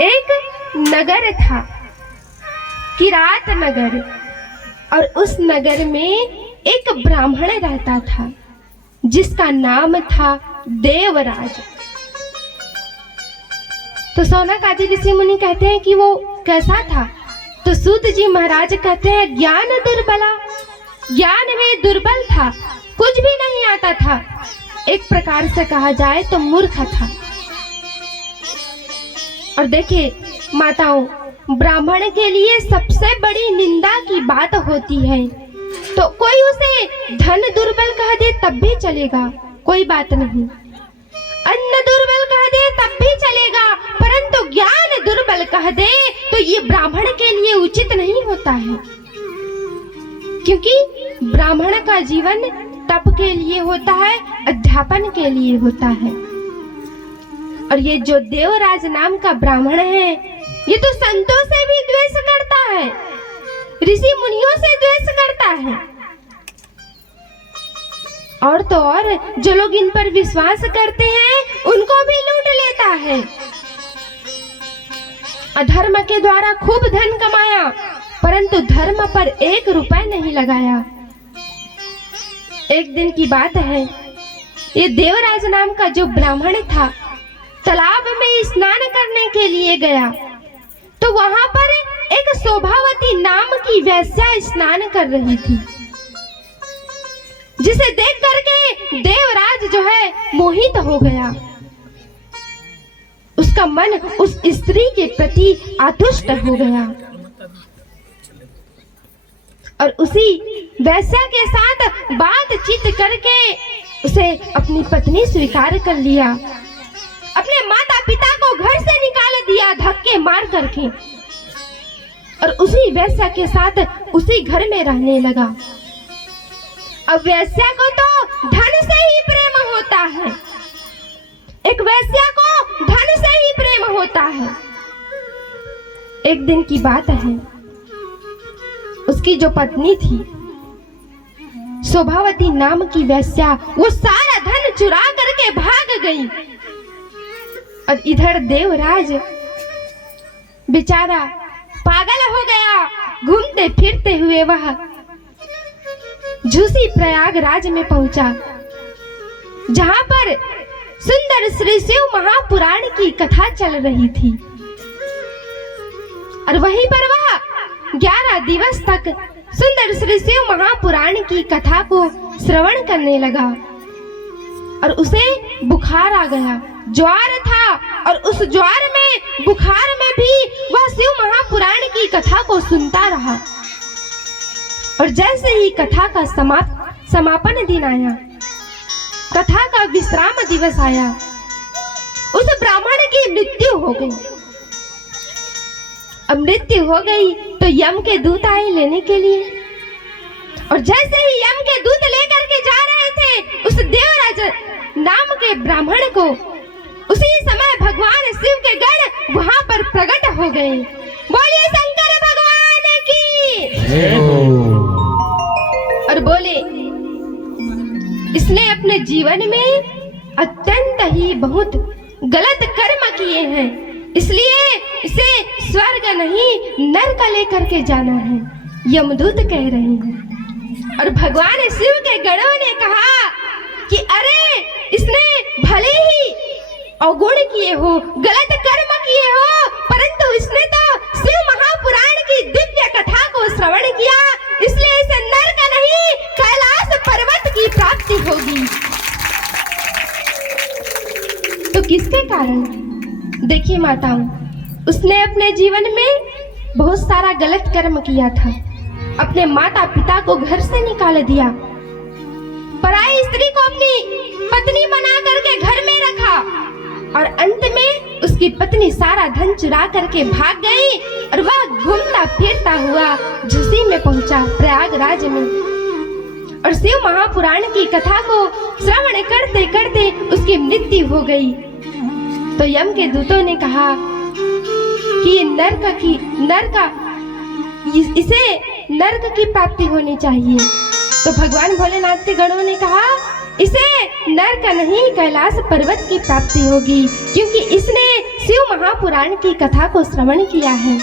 एक नगर था, किरात नगर, और उस नगर में एक ब्राह्मण रहता था जिसका नाम था देवराज। तो सौनक आदि ऋषि मुनि कहते हैं कि वो कैसा था? तो सूत जी महाराज कहते हैं ज्ञान दुर्बला, ज्ञान में दुर्बल था, कुछ भी नहीं आता था, एक प्रकार से कहा जाए तो मूर्ख था। और देखिए माताओं, ब्राह्मण के लिए सबसे बड़ी निंदा की बात होती है, तो कोई उसे धन दुर्बल कह दे तब भी चलेगा, कोई बात नहीं, अन्न दुर्बल कह दे तब भी चलेगा, परंतु ज्ञान दुर्बल कह दे तो ये ब्राह्मण के लिए उचित नहीं होता है। क्योंकि ब्राह्मण का जीवन तप के लिए होता है, अध्यापन के लिए होता है। और ये जो देवराज नाम का ब्राह्मण है, ये तो संतों से भी द्वेष करता है, ऋषि मुनियों से द्वेष करता है, और तो और जो लोग इन पर विश्वास करते हैं उनको भी लूट लेता है। अधर्म के द्वारा खूब धन कमाया, परंतु धर्म पर 1 रुपया नहीं लगाया। एक दिन की बात है, ये देवराज नाम का जो ब्राह्मण था तालाब में स्नान करने के लिए गया, तो वहां पर एक शोभावती नाम की वेश्या स्नान कर रही थी, जिसे देख करके देवराज जो है मोहित हो गया। उसका मन उस स्त्री के प्रति आतुष्ट हो गया और उसी वेश्या के साथ बातचीत करके उसे अपनी पत्नी स्वीकार कर लिया। अपने माता पिता को घर से निकाल दिया धक्के मार करके, और उसी वेश्या के साथ उसी घर में रहने लगा। अब वेश्या को तो धन से ही प्रेम होता है, एक वेश्या को धन से ही प्रेम होता है। एक दिन की बात है, उसकी जो पत्नी थी शोभावती नाम की वेश्या, वो सारा धन चुरा करके भाग गई। और इधर देवराज बेचारा पागल हो गया, घूमते फिरते हुए वह झूसी प्रयागराज में पहुंचा, जहां पर सुंदर श्री शिव महापुराण की कथा चल रही थी। और वहीं पर वह 11 दिवस तक सुंदर श्री शिव महापुराण की कथा को श्रवण करने लगा। और उसे बुखार आ गया, ज्वार था, और उस ज्वार में बुखार में भी वह शिव महापुराण की कथा को सुनता रहा। और जैसे ही कथा का समापन दिन आया, कथा का विश्राम दिवस आया, उस ब्राह्मण की मृत्यु हो गई। अब मृत्यु हो गई तो यम के दूत आए लेने के लिए, और जैसे ही यम के दूत लेकर के जा रहे थे उस देवराज नाम के ब्राह्मण को, उसी समय भगवान शिव के गण वहां पर प्रकट हो गए। बोलिए शंकर भगवान की। और बोले, इसने अपने जीवन में अत्यंत ही बहुत गलत कर्म किए हैं, इसलिए इसे स्वर्ग नहीं नरक लेकर के जाना है, यमदूत कह रहे हैं। और भगवान शिव के गणों ने कहा कि अरे इसने भले ही अवगुण किए हो, गलत कर्म किए हो, परंतु इसने तो शिव महापुराण की दिव्य कथा को श्रवण किया, इसलिए इसे नरक नहीं कैलाश पर्वत की प्राप्ति होगी। तो किसके कारण? देखिए माताओं, उसने अपने जीवन में बहुत सारा गलत कर्म किया था, अपने माता पिता को घर से निकाल दिया, पराई स्त्री को अपनी पत्नी बना करके घर में रखा, और अंत में उसकी पत्नी सारा धन चुरा करके भाग गई, और वह घूमता फिरता हुआ झूसी में पहुंचा प्रयागराज में, और शिव महापुराण की कथा को श्रवण करते करते उसकी मृत्यु हो गई। तो यम के दूतों ने कहा कि इसे नरक की प्राप्ति होनी चाहिए। तो भगवान भोलेनाथ के गणों ने कहा इसे नरक नहीं कैलाश पर्वत की प्राप्ति होगी, क्योंकि इसने शिव महापुराण की कथा को श्रवण किया है।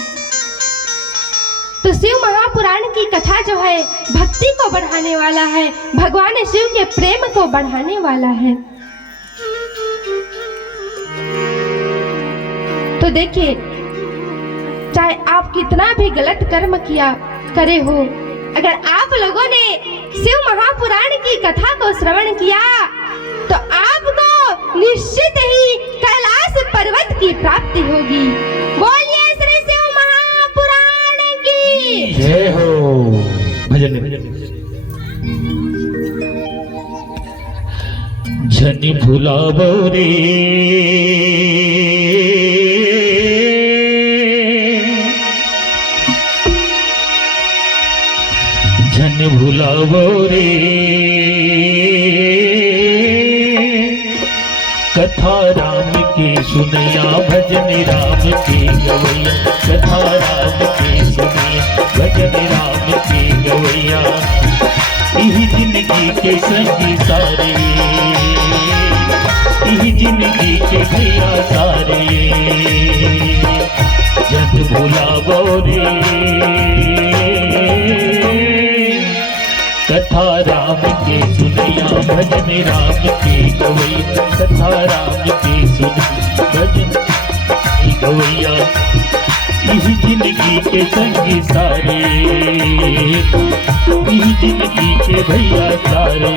तो शिव महापुराण की कथा जो है भक्ति को बढ़ाने वाला है, भगवान शिव के प्रेम को बढ़ाने वाला है। तो देखिए, चाहे आप कितना भी गलत कर्म किया करे हो, अगर आप लोगों ने शिव महापुराण की कथा को श्रवण किया तो आपको निश्चित ही कैलाश पर्वत की प्राप्ति होगी। बोलिए श्री शिव महापुराण की जय हो। भजन जन भुलावो रे जन भुलावो रे कथा राम की सुनैया भजन राम की गवैया कथा राम की सुनैया भजन राम की गवैया यही जिंदगी के संगी सारे यही जिंदगी के भैया सारे जन भुलावो रे कथा राम के सुनैया भजन राम की गवैया कथा राम की सुनैया भजन की गवैया यही जिंदगी के संगी सारे यही जिंदगी के भैया सारे।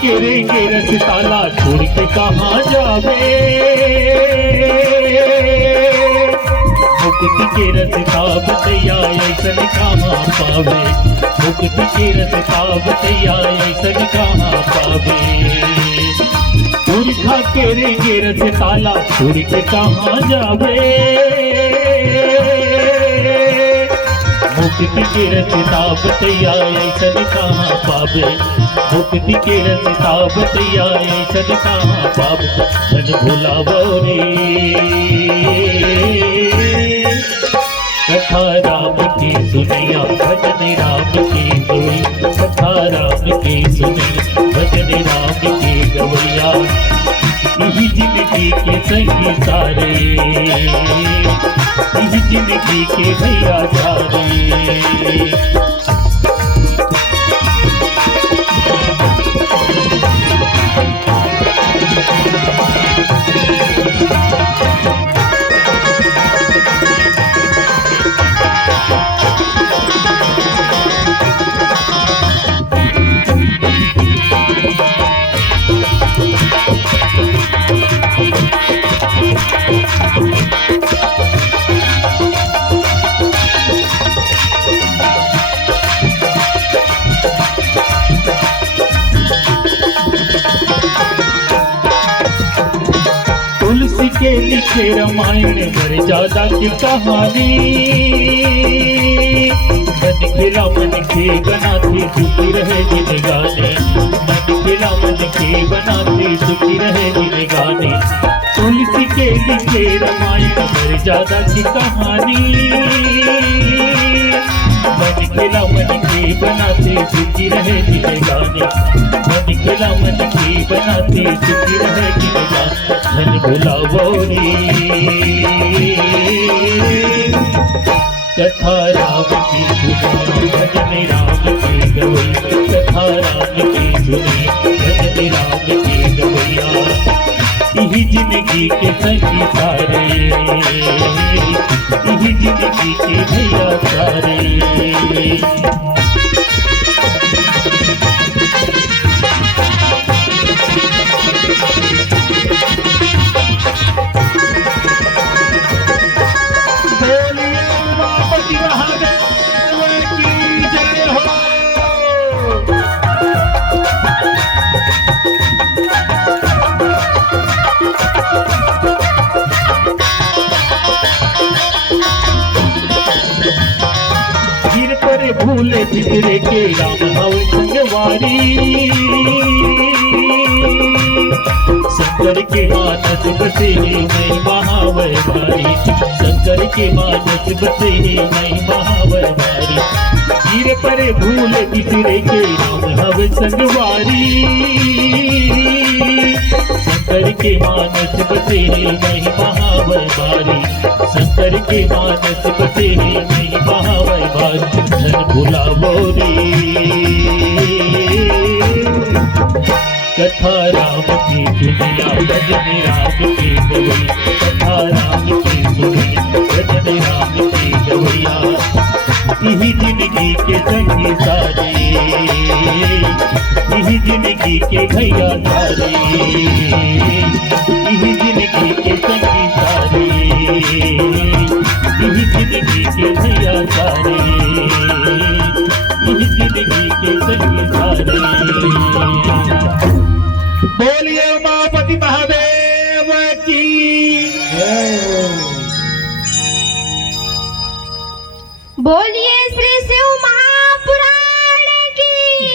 केरेंगे रस ताला छोड़ के कहाँ जावे मुक्ति के रस ताबतैया ऐसन कहाँ पावे मुक्ति के रस ताबतैया ऐसन कहाँ पावे मूर्खा केरेंगे रस ताला छोड़ के कहाँ जावे मुक्ति के रस ताबतैया ऐसन कहाँ पावे मुक्ति के रस ताबतैया ऐसन कहाँ पावे जन भुलावो रे कथा राम की सुनैया भजन राम की गवैया कथा राम की सुनैया भजन राम की गवैया यही जिंदगी के संगी सारे यही जिंदगी के भैया सारे। तुलसी के लिखे रामायण मर्यादा की कहानी मन खिला मन के बनाते सुखी रहे जिंदगानी मन खिला मन के बनाते सुखी रहे जिंदगानी तुलसी के लिखे रामायण मर्यादा की कहानी मन खिला मन के बनाते सुखी रहे जिंदगानी मन खिला मन के बनाते सुखी रहे जिंदगानी जन भुलावो रे कथा राम की सुनैया भजन राम की गवैया कथा राम की सुनैया भजन राम की गवैया यही जिंदगी के संगी सारे यही जिंदगी के भैया सारे। गिर पर भूले बिगड़े के राम हवे संगवारी शंकर के मानस बसे मैं महावर भारी शंकर के मानस बसे मैं महावर भारी गिर पर भूले बिगड़े के राम हवे संगवारी शंकर के मानस बसे मैं महावर भारी शंकर के मानस बसे मैं महावर भारी धन भुलावो रे कथा राम की दुनिया भजन राम की गवैया कथा राम की सुनिया भजन राम की गवैया यही जिंदगी के संगी सारे यही जिंदगी के भैया सारे यही जिंदगी के संगी सारे यही जिंदगी के भैया सारे यही जिंदगी के संगी सारे बोलिए उमापति महादेव की बोलिए श्री शिव महापुराण की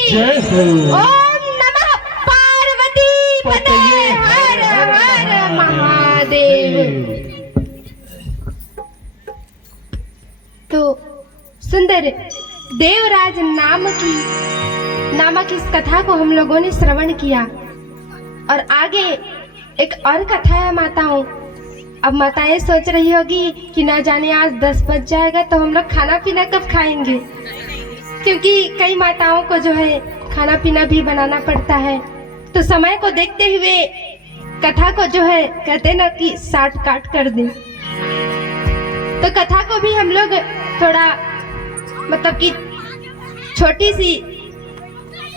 जय हो। ओम नमः पार्वती पतये हर हर महादेव। तो सुंदर देवराज नामक इस कथा को हम लोगों ने श्रवण किया और आगे एक और कथा है माताओं। अब माताएं सोच रही होगी कि ना जाने आज 10 बज जाएगा तो हम लोग खाना पीना कब खाएंगे, क्योंकि कई माताओं को जो है खाना पीना भी बनाना पड़ता है। तो समय को देखते हुए कथा को जो है कहते ना कि साठ काट कर दें, तो कथा को भी हम लोग थोड़ा मतलब कि छोटी सी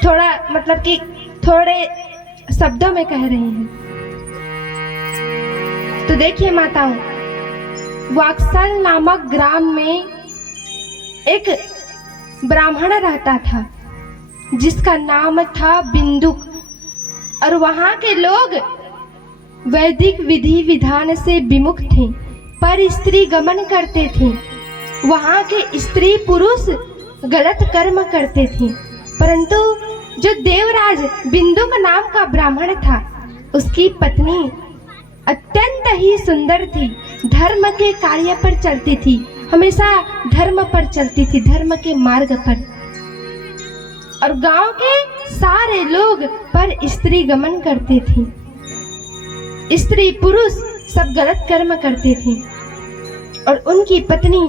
थोड़ा मतलब कि थोड़े शब्दों में कह रहे हैं। तो देखिए माताओं, वाक्सल नामक ग्राम में एक ब्राह्मण रहता था जिसका नाम था बिंदुक, और वहां के लोग वैदिक विधि विधान से विमुख थे, पर स्त्री गमन करते थे। वहां के स्त्री पुरुष गलत कर्म करते थे, परंतु जो देवराज बिंदुक नाम का ब्राह्मण था उसकी पत्नी अत्यंत ही सुंदर थी, धर्म के कार्य पर चलती थी, हमेशा धर्म पर चलती थी, धर्म के मार्ग पर। और गांव के सारे लोग पर स्त्री गमन करते थे, स्त्री पुरुष सब गलत कर्म करते थे। और उनकी पत्नी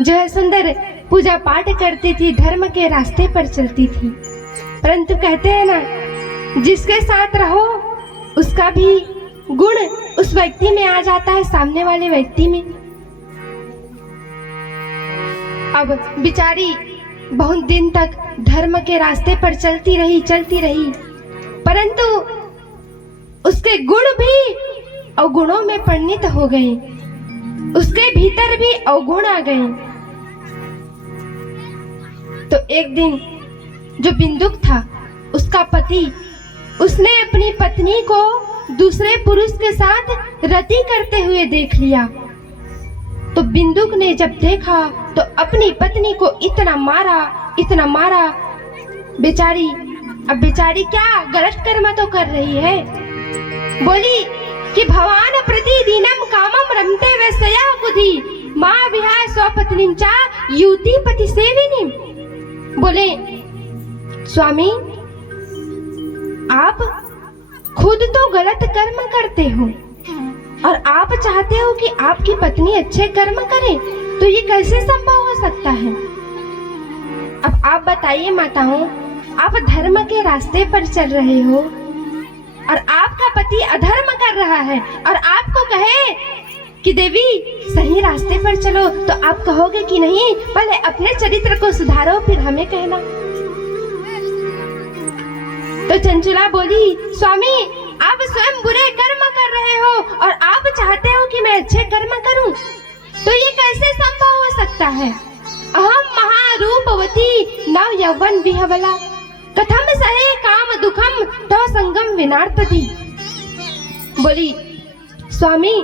जो है सुंदर पूजा पाठ करती थी, धर्म के रास्ते पर चलती थी। परंतु कहते हैं ना, जिसके साथ रहो उसका भी गुण उस व्यक्ति में आ जाता है, सामने वाले व्यक्ति में। अब बिचारी बहुत दिन तक धर्म के रास्ते पर चलती रही, परंतु उसके गुण भी अवगुणों में परिणत हो गए, उसके भीतर भी अवगुण आ गए। तो एक दिन जो बिंदुक था उसका पति, उसने अपनी पत्नी को दूसरे पुरुष के साथ रति करते हुए देख लिया। तो बिंदुक ने जब देखा तो अपनी पत्नी को इतना मारा, बेचारी अब बेचारी क्या गलत कर्म तो कर रही है। बोली कि भवान प्रतिदिनम कामम रमते वैसया कुधी मां विहाय स्वपत्नीम चा युति पति सेविनीम। बोले स्वामी, आप खुद तो गलत कर्म करते हो और आप चाहते हो कि आपकी पत्नी अच्छे कर्म करे, तो ये कैसे संभव हो सकता है। अब आप बताइए माताओं, आप धर्म के रास्ते पर चल रहे हो और आपका पति अधर्म कर रहा है और आपको कहे कि देवी सही रास्ते पर चलो, तो आप कहोगे कि नहीं, पहले अपने चरित्र को सुधारो फिर हमें कहना। तो चंचुला बोली, स्वामी आप स्वयं बुरे कर्म कर रहे हो और आप चाहते हो कि मैं अच्छे कर्म करूं, तो ये कैसे संभव हो सकता है। अहम महारूपवती नव यौवन विहवला, कथम सहे काम दुखम तो संगम विनार्तति। बोली, स्वामी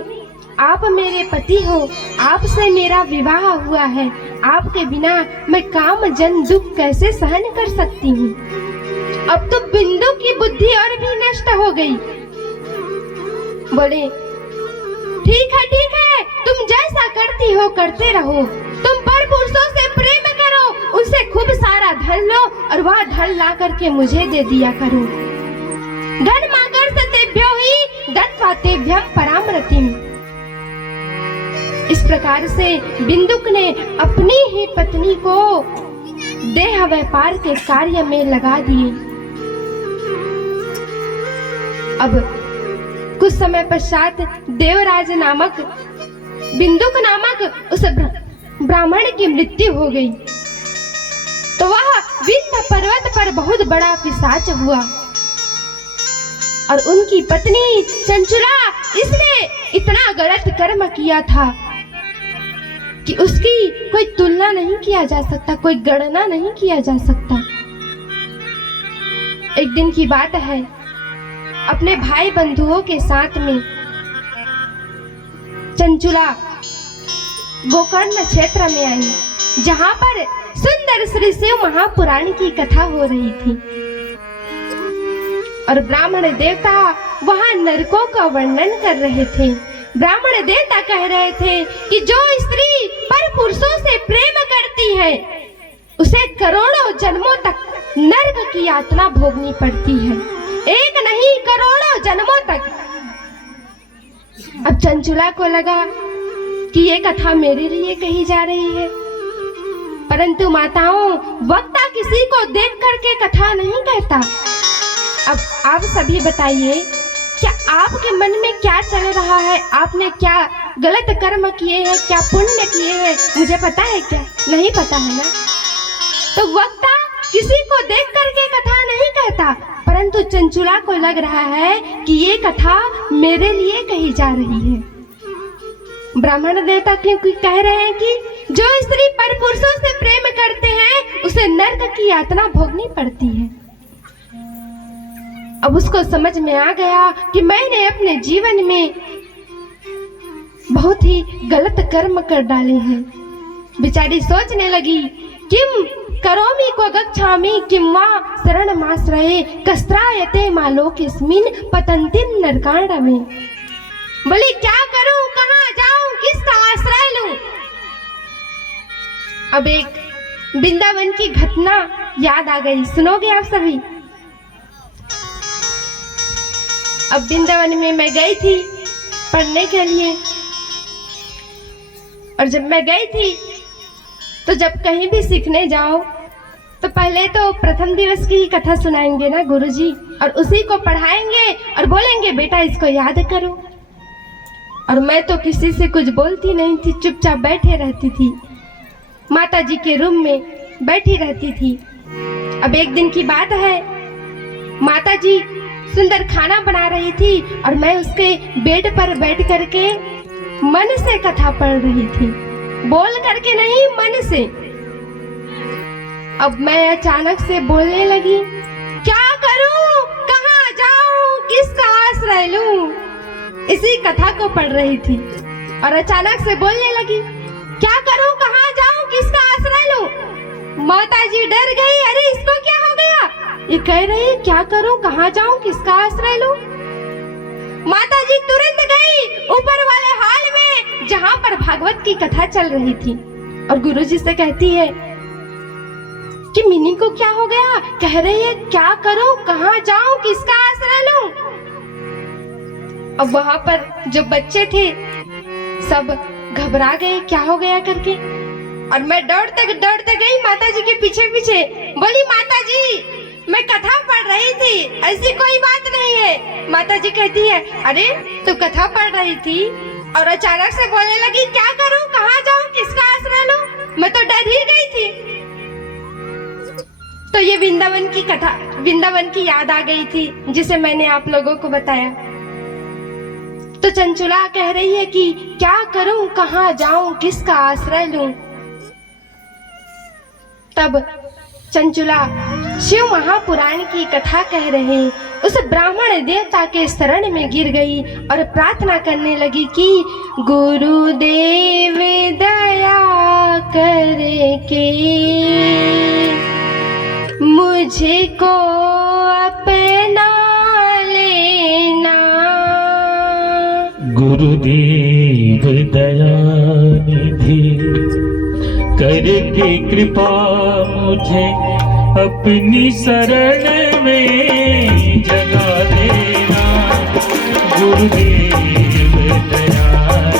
आप मेरे पति हो, आपसे मेरा विवाह हुआ है, आपके बिना मैं काम जन दुख कैसे सहन कर सकती हूँ। अब तो बिंदु की बुद्धि और भी नष्ट हो गई। बोले, ठीक है, तुम जैसा करती हो करते रहो, तुम पर पुरुषों से प्रेम करो, उनसे खूब सारा धन लो और वह धन ला करके मुझे दे दिया करो। धन मागर सतेभ्यो ही दत्त्वा तेभ्यं परामरतिम्। इस प्रकार से बिंदुक ने अपनी ही पत्नी को देह व्यापार के कार्य में लगा दिए। अब कुछ समय पश्चात देवराज नामक बिंदुक नामक उस ब्राह्मण की मृत्यु हो गई। तो वह विंध्य पर्वत पर बहुत बड़ा पिशाच हुआ और उनकी पत्नी चंचुला, इसने इतना गलत कर्म किया था कि उसकी कोई तुलना नहीं किया जा सकता, कोई गणना नहीं किया जा सकता। एक दिन की बात है, अपने भाई बंधुओं के साथ में चंचुला गोकर्ण क्षेत्र में आई, जहां पर सुंदर श्री शिव महापुराण की कथा हो रही थी और ब्राह्मण देवता वहां नरकों का वर्णन कर रहे थे। ब्राह्मण देवता कह रहे थे कि जो स्त्री पर पुरुषों से प्रेम करती है उसे करोड़ों जन्मों तक नरक की यातना भोगनी पड़ती है, एक नहीं करोड़ों जन्मों तक। अब चंचुला को लगा कि ये कथा मेरे लिए कही जा रही है, परंतु माताओं, वक्ता किसी को देख करके कथा नहीं कहता। अब आप सभी बताइए, क्या आपके मन में क्या चल रहा है? आपने क्या गलत कर्म किए हैं, क्या पुण्य किए हैं? मुझे पता है क्या? नहीं पता है ना। तो वक्ता किसी को देख करके कथा नहीं कहता, परंतु चंचुला को लग रहा है कि ये कथा मेरे लिए कही जा रही है। ब्राह्मण देवता क्योंकि कह रहे हैं कि जो स्त्री पर पुरुषों से प्रेम करते हैं उसे नरक की यातना भोगनी पड़ती है। अब उसको समझ में आ गया कि मैंने अपने जीवन में बहुत ही गलत कर्म कर डाले हैं। बेचारी सोचने लगी, किम करोमि को गच्छामि किम वा शरणमाश्रये कस्त्रायते मालोकेस्मिन् पतन्तिं नरकाण्डमे। बोली, क्या करूं, कहां जाऊं, किसका आश्रय लूं? अब एक वृंदावन की घटना याद आ गई, सुनोगे आप सभी? अब वृंदावन में मैं गई थी पढ़ने के लिए, और जब मैं गई थी तो जब कहीं भी सीखने जाओ तो पहले तो प्रथम दिवस की ही कथा सुनाएंगे ना गुरुजी, और उसी को पढ़ाएंगे और बोलेंगे बेटा इसको याद करो। और मैं तो किसी से कुछ बोलती नहीं थी, चुपचाप बैठे रहती थी, माता जी के रूम में बैठी रहती थी। अब एक दिन की बात है, माता जी सुंदर खाना बना रही थी और मैं उसके बेड पर बैठ करके मन से कथा पढ़ रही थी, बोल करके नहीं, मन से। अब मैं अचानक से बोलने लगी, क्या करूं, कहां जाऊं, किसका आश्रय लूं? इसी कथा को पढ़ रही थी और अचानक से बोलने लगी, क्या करूं, कहां जाऊं, किसका आश्रय लूं? माता जी डर गई, अरे इसको क्या हो गया? ये कह रही है क्या करूं, कहां जाऊं, किसका आश्रय लूं? माता जी तुरंत गई ऊपर वाले हाल में जहां पर भागवत की कथा चल रही थी और गुरुजी से कहती है कि मिनी को क्या हो गया? कह रही है क्या करूं, कहां जाऊं, किसका आश्रय लूं? अब वहां पर जो बच्चे थे सब घबरा गए, क्या हो गया करके। और मैं दौड़ते गई माता जी के पीछे पीछे, बोली माता जी मैं कथा पढ़ रही थी, ऐसी कोई बात नहीं है। माता जी कहती है, अरे तू कथा पढ़ रही थी और अचानक से बोलने लगी क्या करूं, कहां जाऊं, किसका आश्रय लूं? मैं तो डर ही गई थी। तो ये वृंदावन की कथा, वृंदावन की याद आ गई थी जिसे मैंने आप लोगों को बताया। तो चंचुला कह रही है कि क्या करूं, कहां जाऊं, किसका आश्रय लूं? तब चंचुला शिव महापुराण की कथा कह रहे उस ब्राह्मण देवता के शरण में गिर गई और प्रार्थना करने लगी कि गुरुदेव दया करके मुझे को अपना लेना। गुरुदेव दया निधि करके कृपा मुझे अपनी शरण में जगा देना। गुरुदेव दया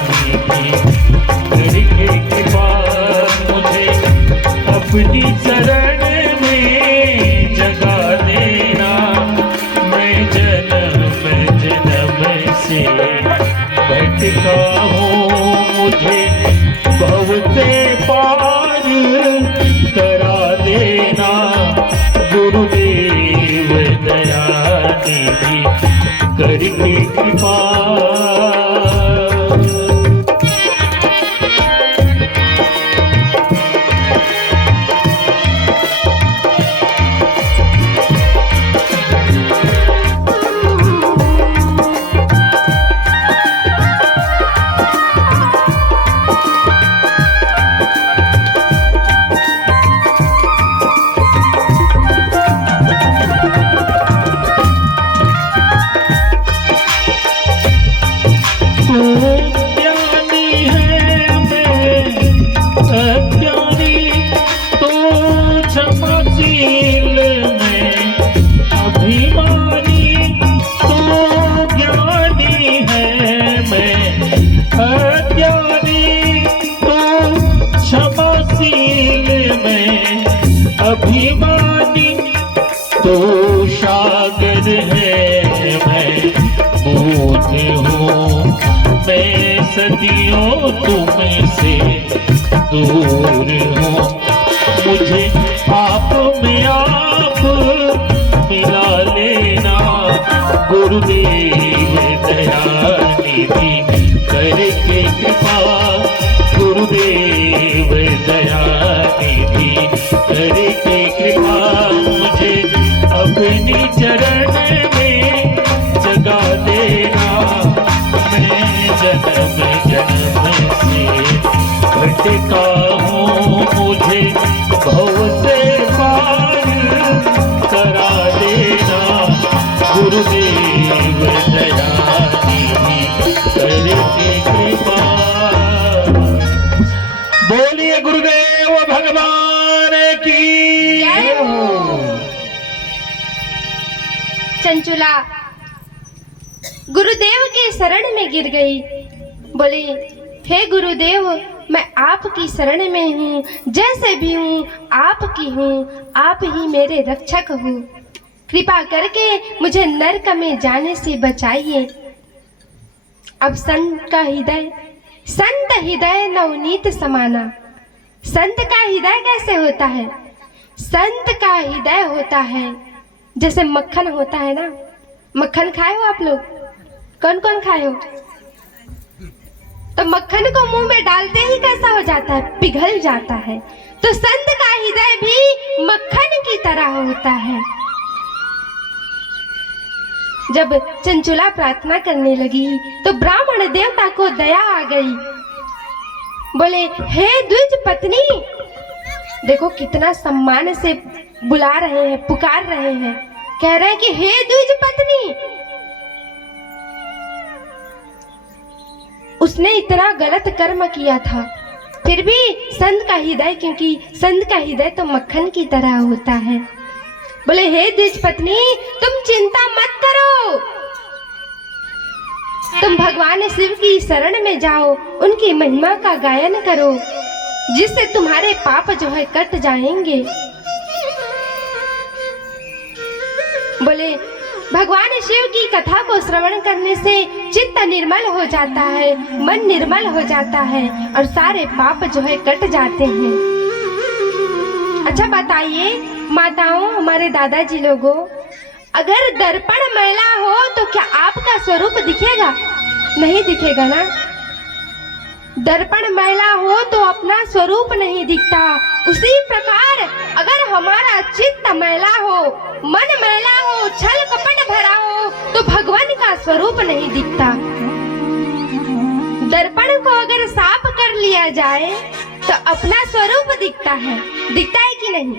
निधि करके कृपा मुझे अपनी शरण में जगा देना। मैं जन्म जन्म से भटका हूँ, मुझे भव से पार करा देना। गुरुदेव दया निधि करके कृपा। अभिमानी तो सागर है, मैं बूंद हूँ। मैं सदियों तुमसे दूर हूँ, मुझे आप में आप मिला लेना। गुरुदेव दया निधि करके कृपा। गुरुदेव दया निधि करके कृपा मुझे अपनी चरण में जगा देना। मैं जन्म जन्म से भटका हूँ, मुझे भव से पार करा देना। गुरुदेव दया निधि करके कृपा। बोलिए गुरुदेव भगवान की जय हो। चंचुला गुरुदेव के शरण में गिर गई, बोले हे गुरुदेव, मैं आपकी शरण में हूँ, जैसे भी हूँ आपकी हूँ, आप ही मेरे रक्षक हो। कृपा करके मुझे नरक में जाने से बचाइए। अब संत हृदय नवनीत समाना। संत का हृदय कैसे होता है? संत का हृदय होता है जैसे मक्खन होता है ना। मक्खन खाए हो आप लोग? कौन कौन खाए हो? तो मक्खन को मुंह में डालते ही कैसा हो जाता है? पिघल जाता है। तो संत का हृदय भी मक्खन की तरह होता है। जब चंचुला प्रार्थना करने लगी तो ब्राह्मण देवता को दया आ गई। बोले हे द्विज पत्नी, देखो कितना सम्मान से बुला रहे हैं, पुकार रहे हैं, कह रहे हैं कि हे द्विज पत्नी। उसने इतना गलत कर्म किया था, फिर भी संत का हृदय, क्योंकि संत का हृदय तो मक्खन की तरह होता है। बोले हे द्विज पत्नी, तुम चिंता मत करो, तुम भगवान शिव की शरण में जाओ, उनकी महिमा का गायन करो, जिससे तुम्हारे पाप जो है कट जाएंगे। बोले भगवान शिव की कथा को श्रवण करने से चित्त निर्मल हो जाता है, मन निर्मल हो जाता है और सारे पाप जो है कट जाते हैं। अच्छा बताइए माताओं, हमारे दादाजी लोगों, अगर दर्पण मैला हो तो क्या आपका स्वरूप दिखेगा? नहीं दिखेगा ना। दर्पण मैला हो तो अपना स्वरूप नहीं दिखता। उसी प्रकार अगर हमारा चित्त मैला हो, मन मैला हो, छल कपट भरा हो तो भगवान का स्वरूप नहीं दिखता। दर्पण को अगर साफ कर लिया जाए तो अपना स्वरूप दिखता है कि नहीं?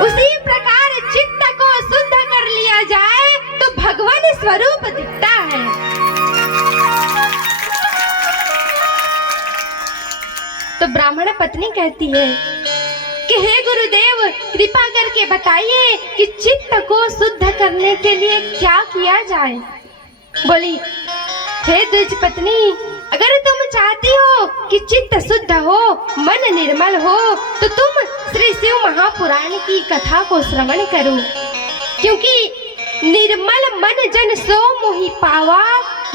उसी प्रकार चित्त को शुद्ध कर लिया जाए तो भगवान स्वरूप दिखता है। तो ब्राह्मण पत्नी कहती है कि हे गुरुदेव, कृपा करके बताइए कि चित्त को शुद्ध करने के लिए क्या किया जाए। बोली, हे द्विज पत्नी, अगर तुम चाहती हो कि चित्त शुद्ध हो, मन निर्मल हो, तो तुम श्री शिव महापुराण की कथा को श्रवण करो, क्योंकि निर्मल मन जन सो मोहि पावा,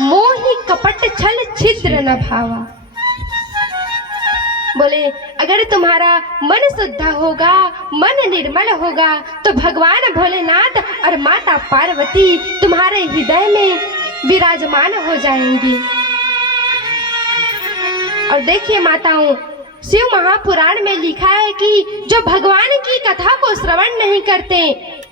मोहि कपट छल छिद्र न भावा। बोले, अगर तुम्हारा मन शुद्ध होगा, मन निर्मल होगा, तो भगवान भोलेनाथ और माता पार्वती तुम्हारे हृदय में विराजमान हो जाएंगी। और देखिए माताओं, शिव महापुराण में लिखा है कि जो भगवान की कथा को श्रवण नहीं करते,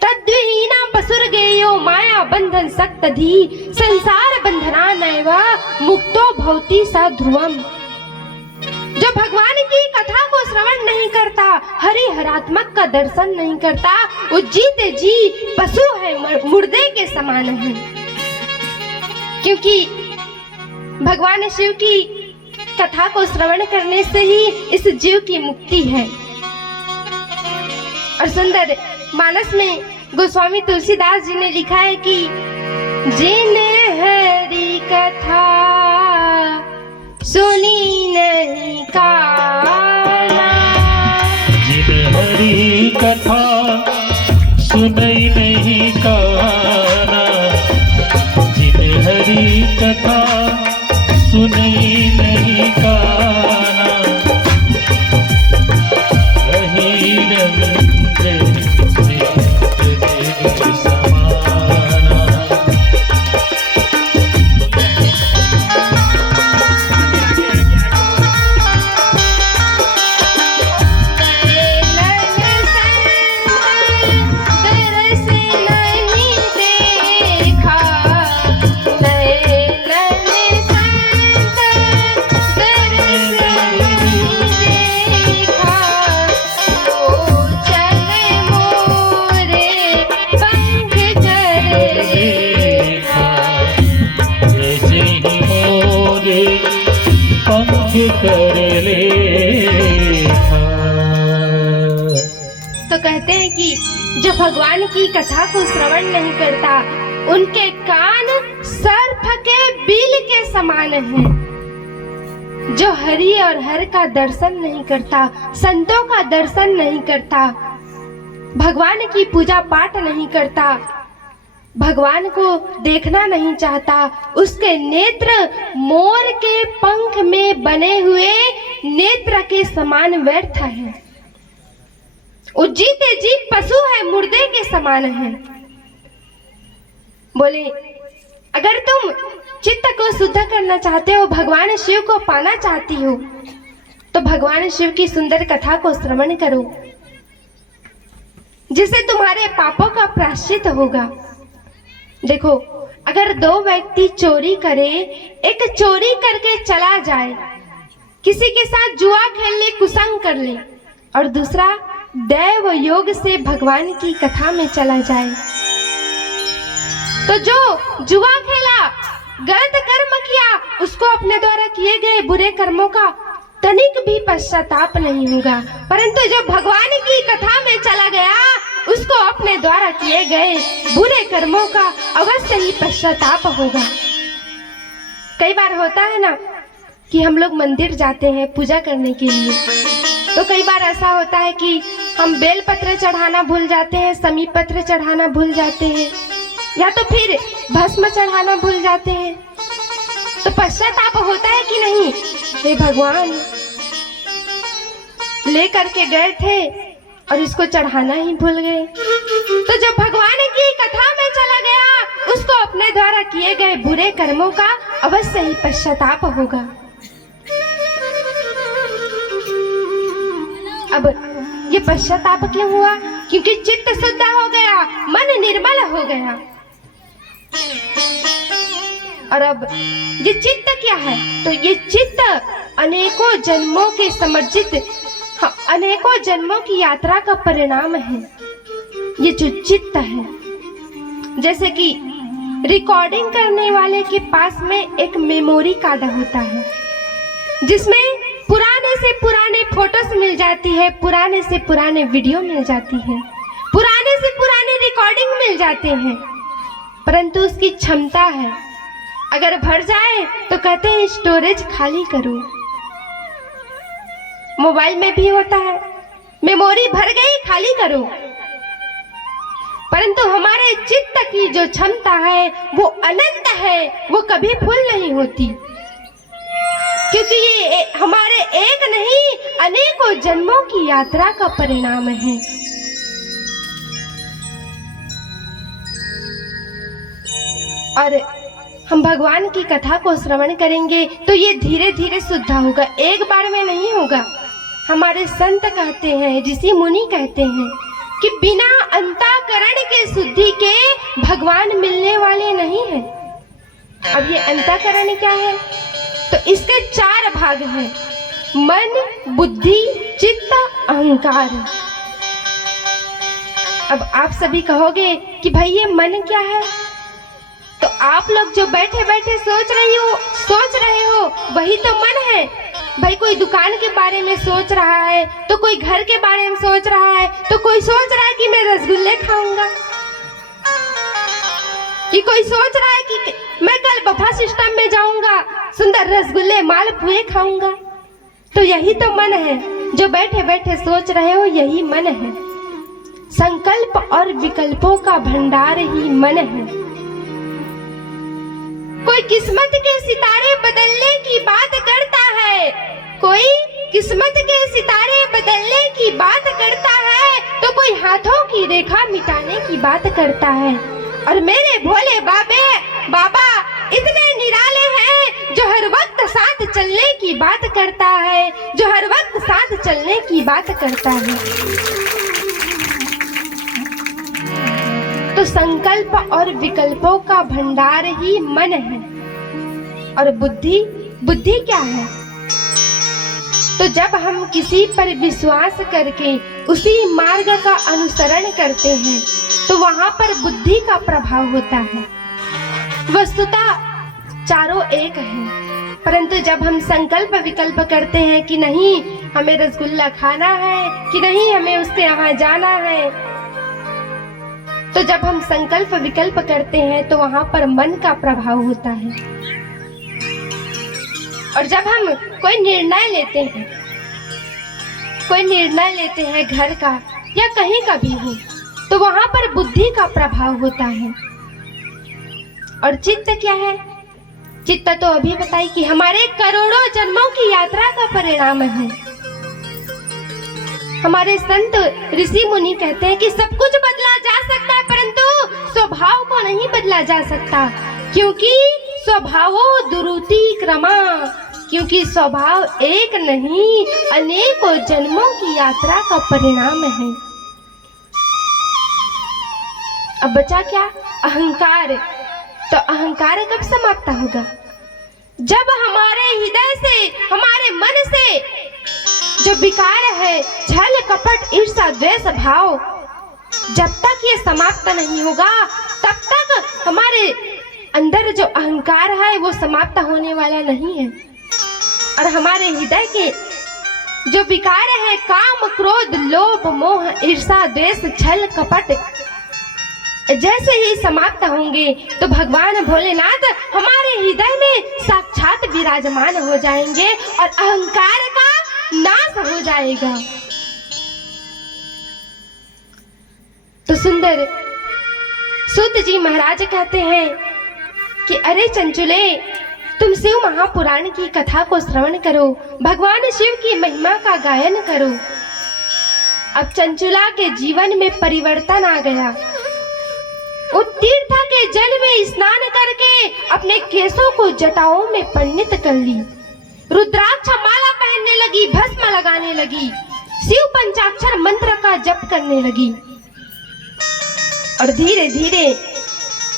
तद्विहीना पसुर गेयो माया बंधन सक्त धी, संसार बंधना नैवा मुक्तो भवति स ध्रुवम। जो भगवान की कथा को श्रवण नहीं करता, हरि हरात्मक का दर्शन नहीं करता, वो जीते जी पशु है, मुर्दे के समान है। क्योंकि भगवान शिव की कथा को श्रवण करने से ही इस जीव की मुक्ति है। और सुंदर मानस में गोस्वामी तुलसीदास जी ने लिखा है कि जिन्हें हरि कथा सुनी नहीं काना, जिन हरि कथा सुनई नहीं काना, जिन हरि कथा सुनई नहीं काना, रही रंग समाना। तो कहते हैं कि जो भगवान की कथा को श्रवण नहीं करता, उनके कान सर्प के बिल के समान हैं। जो हरि और हर का दर्शन नहीं करता, संतों का दर्शन नहीं करता, भगवान की पूजा पाठ नहीं करता, भगवान को देखना नहीं चाहता, उसके नेत्र मोर के पंख में बने हुए नेत्र के समान व्यर्थ है। वो जीते जी पशु है, मुर्दे के समान है। बोले, अगर तुम चित्त को शुद्ध करना चाहते हो, भगवान शिव को पाना चाहती हो, तो भगवान शिव की सुंदर कथा को श्रवण करो, जिससे तुम्हारे पापों का प्रायश्चित होगा। देखो, अगर दो व्यक्ति चोरी करे, एक चोरी करके चला जाए, किसी के साथ जुआ खेल ले, कुसंग कर ले, और दूसरा दैव योग से भगवान की कथा में चला जाए, तो जो जुआ खेला, गलत कर्म किया, उसको अपने द्वारा किए गए बुरे कर्मों का तनिक भी पश्चाताप नहीं होगा, परंतु जो भगवान की कथा में चला गया, उसको अपने द्वारा किए गए बुरे कर्मों का अवश्य ही पश्चाताप होगा। कई बार होता है ना कि हम लोग मंदिर जाते हैं पूजा करने के लिए, तो कई बार ऐसा होता है कि हम बेलपत्र चढ़ाना भूल जाते हैं, समी पत्र चढ़ाना भूल जाते हैं, या तो फिर भस्म चढ़ाना भूल जाते हैं। तो पश्चाताप होता है कि नहीं? हे भगवान, ले करके गए थे और इसको चढ़ाना ही भूल गए। तो जो भगवान की कथा में चला गया, उसको अपने द्वारा किए गए बुरे कर्मों का अवश्य ही पश्चाताप होगा। अब ये पश्चाताप क्यों हुआ? क्योंकि चित्त शुद्ध हो गया, मन निर्मल हो गया। और अब ये चित्त क्या है? तो ये चित्त अनेकों जन्मों के समर्जित, अनेकों जन्मों की यात्रा का परिणाम है। ये जो चित्त है, जैसे कि रिकॉर्डिंग करने वाले के पास में एक मेमोरी कार्ड होता है, जिसमें पुराने से पुराने फोटोज मिल जाती है, पुराने से पुराने वीडियो मिल जाती है, पुराने से पुराने रिकॉर्डिंग मिल जाते हैं, परंतु उसकी क्षमता है, अगर भर जाए तो कहते हैं स्टोरेज खाली करो। मोबाइल में भी होता है, मेमोरी भर गई खाली करो। परंतु हमारे चित्त की जो क्षमता है वो अनंत है, वो कभी फुल नहीं होती, क्योंकि ये हमारे एक नहीं अनेकों जन्मों की यात्रा का परिणाम है। और हम भगवान की कथा को श्रवण करेंगे तो ये धीरे धीरे शुद्ध होगा, एक बार में नहीं होगा। हमारे संत कहते हैं, ऋषि मुनि कहते हैं कि बिना अंतःकरण के शुद्धि के भगवान मिलने वाले नहीं हैं। अब ये अंतःकरण क्या है? तो इसके 4 भाग हैं, मन, बुद्धि, चित्त, अहंकार। अब आप सभी कहोगे कि भाई ये मन क्या है? तो आप लोग जो बैठे बैठे सोच रहे हो वही तो मन है। भाई कोई दुकान के बारे में सोच रहा है, तो कोई घर के बारे में सोच रहा है, तो कोई सोच रहा है कि मैं रसगुल्ले खाऊंगा, कि कोई सोच रहा है कि मैं कल बफा सिस्टम में जाऊंगा, सुंदर रसगुल्ले मालपुए खाऊंगा। तो यही तो मन है, जो बैठे बैठे सोच रहे हो यही मन है। संकल्प और विकल्पों का भंडार ही मन है। कोई किस्मत के सितारे बदलने की बात करता है, कोई किस्मत के सितारे बदलने की बात करता है, तो कोई हाथों की रेखा मिटाने की बात करता है। और मेरे भोले बाबा इतने निराले हैं, जो हर वक्त साथ चलने की बात करता है, जो हर वक्त साथ चलने की बात करता है। तो संकल्प और विकल्पों का भंडार ही मन है। और बुद्धि क्या है? तो जब हम किसी पर विश्वास करके उसी मार्ग का अनुसरण करते हैं तो वहां पर बुद्धि का प्रभाव होता है। वस्तुतः चारों एक हैं, परंतु जब हम संकल्प विकल्प करते हैं कि नहीं हमें रसगुल्ला खाना है, कि नहीं हमें उसके यहाँ जाना है, तो जब हम संकल्प विकल्प करते हैं तो वहां पर मन का प्रभाव होता है। और जब हम कोई निर्णय लेते हैं घर का या कहीं का भी हो, तो वहां पर बुद्धि का प्रभाव होता है। और चित्त क्या है? चित्त तो अभी बताई कि हमारे करोड़ों जन्मों की यात्रा का परिणाम है। हमारे संत ऋषि मुनि कहते हैं कि सब कुछ बदला जा सकता है, परंतु स्वभाव को नहीं बदला जा सकता, क्योंकि स्वभावो दुरुति क्रमा, क्योंकि स्वभाव एक नहीं अनेकों जन्मों की यात्रा का परिणाम है। अब बचा क्या? अहंकार। तो अहंकार कब समाप्त होगा? जब हमारे हृदय से, हमारे मन से जो विकार है, छल कपट ईर्ष्या द्वेष भाव, जब तक ये समाप्त नहीं होगा तब तक हमारे अंदर जो अहंकार है वो समाप्त होने वाला नहीं है। और हमारे हृदय के जो विकार है, काम क्रोध लोभ मोह ईर्ष्या द्वेष छल कपट, जैसे ही समाप्त होंगे तो भगवान भोलेनाथ हमारे हृदय में साक्षात विराजमान हो जाएंगे और अहंकार का नाश हो जाएगा। तो सुंदर सूत जी महाराज कहते हैं कि अरे चंचुले, तुम शिव महापुराण की कथा को श्रवण करो, भगवान शिव की महिमा का गायन करो। अब चंचुला के जीवन में परिवर्तन आ गया। वो तीर्थ के जल में स्नान करके अपने केसों को जटाओं में परिणित कर ली, रुद्राक्ष माला पहनने लगी, भस्म लगाने लगी, शिव पंचाक्षर मंत्र का जप करने लगी और धीरे धीरे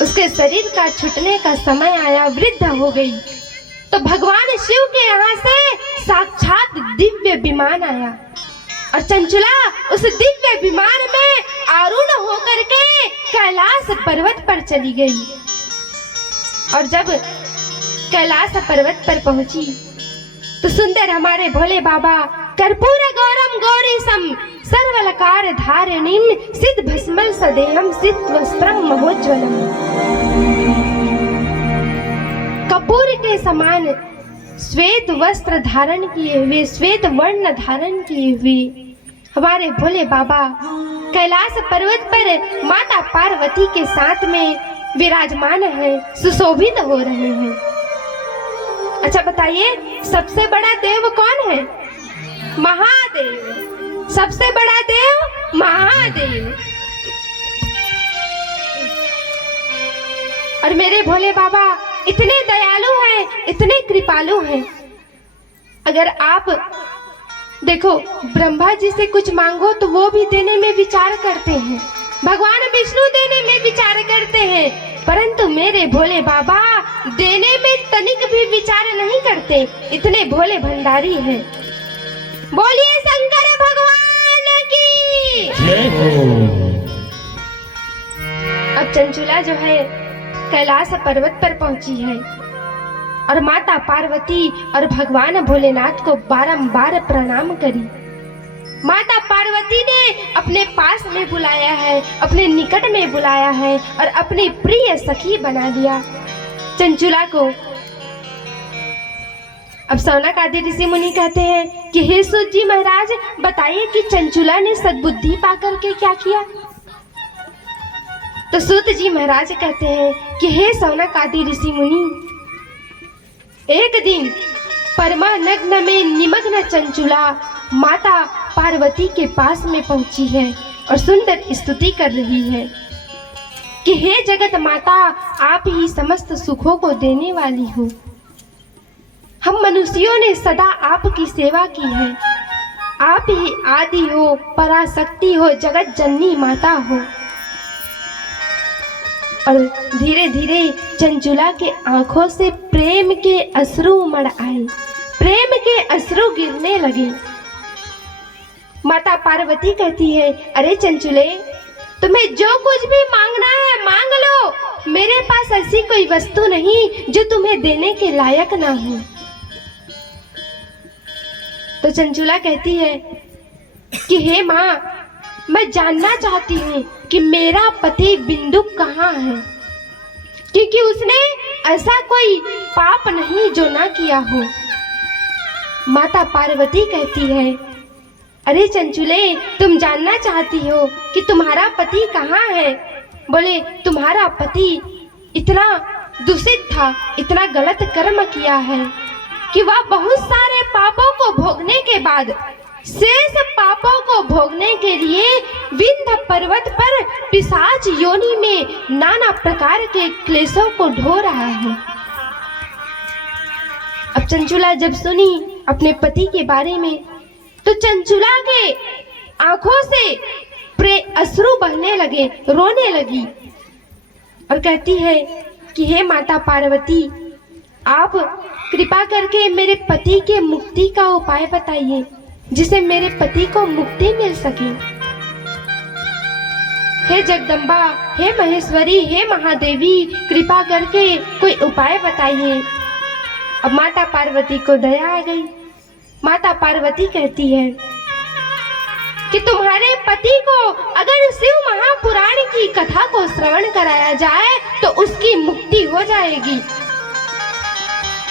उसके शरीर का छूटने का समय आया, वृद्ध हो गई। तो भगवान शिव के यहाँ से साक्षात दिव्य विमान आया और चंचुला उस दिव्य विमान में आरूढ़ होकर के कैलाश पर्वत पर चली गई। और जब कैलाश पर्वत पर पहुंची तो सुंदर हमारे भोले बाबा कर्पूर गौरम गौरीशम सर्वलकार धारिणीम सिद्ध भस्मल सदेहम सिद्ध वस्त्रम महोज्वलम, कपूर के समान श्वेत वस्त्र धारण किए हुए, श्वेत वर्ण धारण किए हुए हमारे भोले बाबा कैलाश पर्वत पर माता पार्वती के साथ में विराजमान है, सुशोभित हो रहे हैं। अच्छा बताइए, सबसे बड़ा देव कौन है? महादेव। सबसे बड़ा देव महादेव। और मेरे भोले बाबा इतने दयालु हैं, इतने कृपालु हैं। अगर आप देखो, ब्रह्मा जी से कुछ मांगो तो वो भी देने में विचार करते हैं, भगवान विष्णु देने में विचार करते हैं, परंतु मेरे भोले बाबा देने में तनिक भी विचार नहीं करते, इतने भोले भंडारी हैं। बोलिए शंकर भगवान की जय हो। अब चंचुला जो है कैलाश पर्वत पर पहुंची है और माता पार्वती और भगवान भोलेनाथ को बारंबार प्रणाम करी। माता पार्वती ने अपने पास में बुलाया है, अपने निकट में बुलाया है और अपनी प्रिय सखी बना लिया चंचुला को। अब सौनक आदि ऋषि मुनि कहते हैं कि हे सूत जी महाराज, बताइए कि चंचुला ने सद्बुद्धि पाकर के क्या किया? तो सूत जी महाराज कहते हैं कि हे सौनक आदि ऋषि मुनि, एक दिन परमानग्न में निमग्न चंचुला माता पार्वती के पास में पहुंची है और सुंदर स्तुति कर रही है कि हे जगत माता, आप ही समस्त सुखों को देने वाली हो। हम मनुष्यों ने सदा आपकी सेवा की है। आप ही आदि हो, पराशक्ति हो, जगत जननी माता हो। और धीरे धीरे चंचुला के आंखों से प्रेम के अश्रु उमड़ आए, प्रेम के अश्रु गिरने लगे। माता पार्वती कहती है, अरे चंचुले, तुम्हें जो कुछ भी मांगना है मांग लो, मेरे पास ऐसी कोई वस्तु नहीं जो तुम्हें देने के लायक ना हो। तो चंचुला कहती है कि हे माँ, मैं जानना चाहती हूँ कि मेरा पति बिंदु कहाँ है, क्योंकि उसने ऐसा कोई पाप नहीं जो ना किया हो। माता पार्वती कहती है, अरे चंचुले, तुम जानना चाहती हो कि तुम्हारा पति कहाँ है? बोले, तुम्हारा पति इतना दूषित था, इतना गलत कर्म किया है कि वह बहुत सारे पापों को भोगने के बाद शेष पापों को भोगने के लिए विंध्य पर्वत पर पिशाच योनि में नाना प्रकार के क्लेशों को ढो रहा है। अब चंचुला जब सुनी अपने पति के बारे में तो चंचुला के आंखों से अश्रु बहने लगे, रोने लगी और कहती है कि हे माता पार्वती, आप कृपा करके मेरे पति के मुक्ति का उपाय बताइए, जिससे मेरे पति को मुक्ति मिल सके। हे जगदम्बा, हे महेश्वरी, हे महादेवी, कृपा करके कोई उपाय बताइए। अब माता पार्वती को दया आ गई। माता पार्वती कहती है कि तुम्हारे पति को अगर शिव महापुराण की कथा को श्रवण कराया जाए तो उसकी मुक्ति हो जाएगी।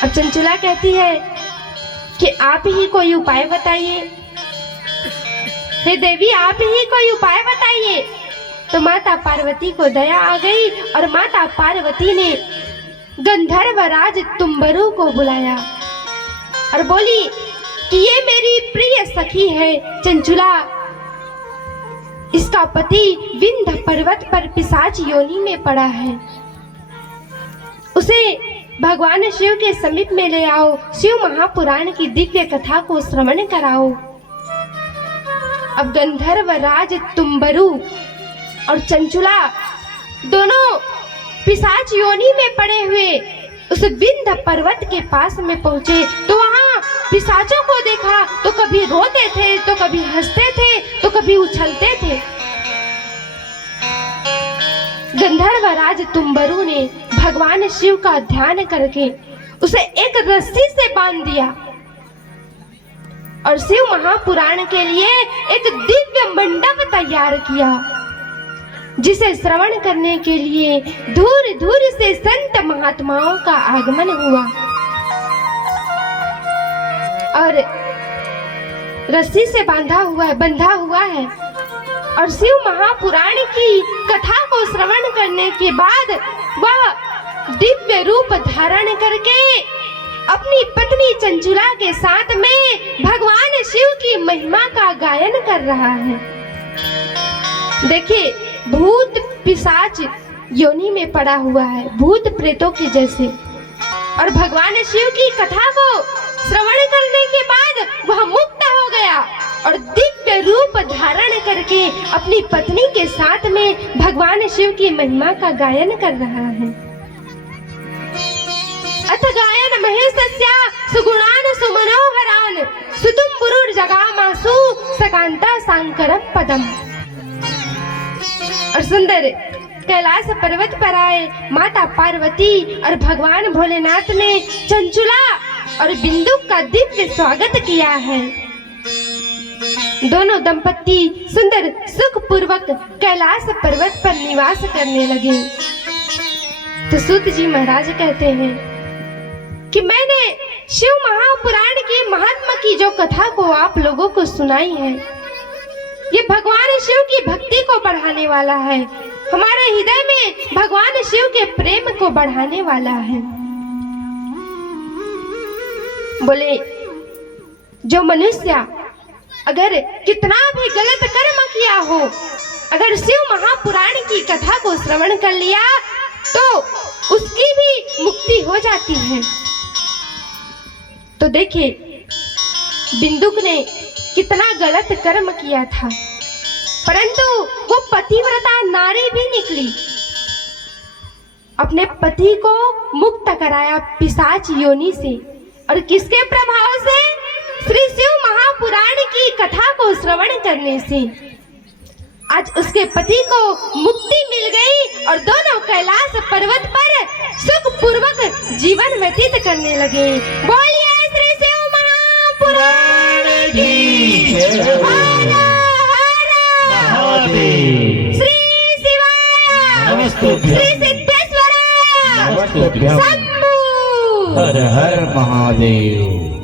अब चंचुला कहती है कि आप ही कोई उपाय बताइए, हे देवी, आप ही कोई उपाय बताइए। तो माता पार्वती को दया आ गई और माता पार्वती ने गंधर्वराज तुम्बरु को बुलाया और बोली कि ये मेरी प्रिय सखी है चंचुला, इसका पति विंध्य पर्वत पर पिशाच योनि में पड़ा है, उसे भगवान शिव के समीप में ले आओ, शिव महापुराण की दिव्य कथा को श्रवण कराओ। अब गंधर्व राज तुम्बरु और चंचुला दोनों पिशाच योनि में पड़े हुए उस विंध्य पर्वत के पास में पहुंचे तो वहां पिशाचों को देखा तो कभी रोते थे, तो कभी हंसते थे, तो कभी उछलते थे। गंधर्व राज तुम्बरु ने भगवान शिव का ध्यान करके उसे एक रस्सी से बांध दिया और शिव महापुराण के लिए एक दिव्य मंडप तैयार किया, जिसे श्रवण करने के लिए दूर दूर से संत महात्माओं का आगमन हुआ। और रस्सी से बंधा हुआ है और शिव महापुराण की कथा को श्रवण करने के बाद वह दिव्य रूप धारण करके अपनी पत्नी चंचुला के साथ में भगवान शिव की महिमा का गायन कर रहा है। देखिए, भूत पिशाच योनि में पड़ा हुआ है, भूत प्रेतों के जैसे, और भगवान शिव की कथा को श्रवण करने के बाद वह मुक्त हो गया और दिव्य रूप धारण करके अपनी पत्नी के साथ में भगवान शिव की महिमा का गायन कर रहा है। अथ गायन महेशस्या सुगुणान सुमनोहरान सुतुम पुरुर जगामासु सकांता सांकरम पदम। और सुंदर कैलाश पर्वत पर आए माता पार्वती और भगवान भोलेनाथ ने चंचुला और बिंदु का दिव्य स्वागत किया है। दोनों दंपत्ति सुंदर सुख पूर्वक कैलाश पर्वत पर निवास करने लगे। तो सूत जी महाराज कहते हैं कि मैंने शिव महापुराण की महात्मा की जो कथा को आप लोगों को सुनाई है, ये भगवान शिव की भक्ति को बढ़ाने वाला है, हमारे हृदय में भगवान शिव के प्रेम को बढ़ाने वाला है। बोले, जो मनुष्य अगर कितना भी गलत कर्म किया हो, अगर शिव महापुराण की कथा को श्रवण कर लिया तो उसकी भी मुक्ति हो जाती है। तो देखिए, बिंदुक ने कितना गलत कर्म किया था, परंतु वो पतिव्रता नारी भी निकली, अपने पति को मुक्त कराया पिशाच योनि से। और किसके प्रभाव से? श्री शिव महापुराण की कथा को श्रवण करने से आज उसके पति को मुक्ति मिल गई और दोनों कैलाश पर्वत पर सुख पूर्वक जीवन व्यतीत करने लगे। बोलिए श्री शिव महापुराण की जय। हर हर महादेव। श्री शिवाय नमस्तुभ्यं। श्री सिद्धेश्वराय नमस्तुभ्यं। शंभू। हर हर महादेव।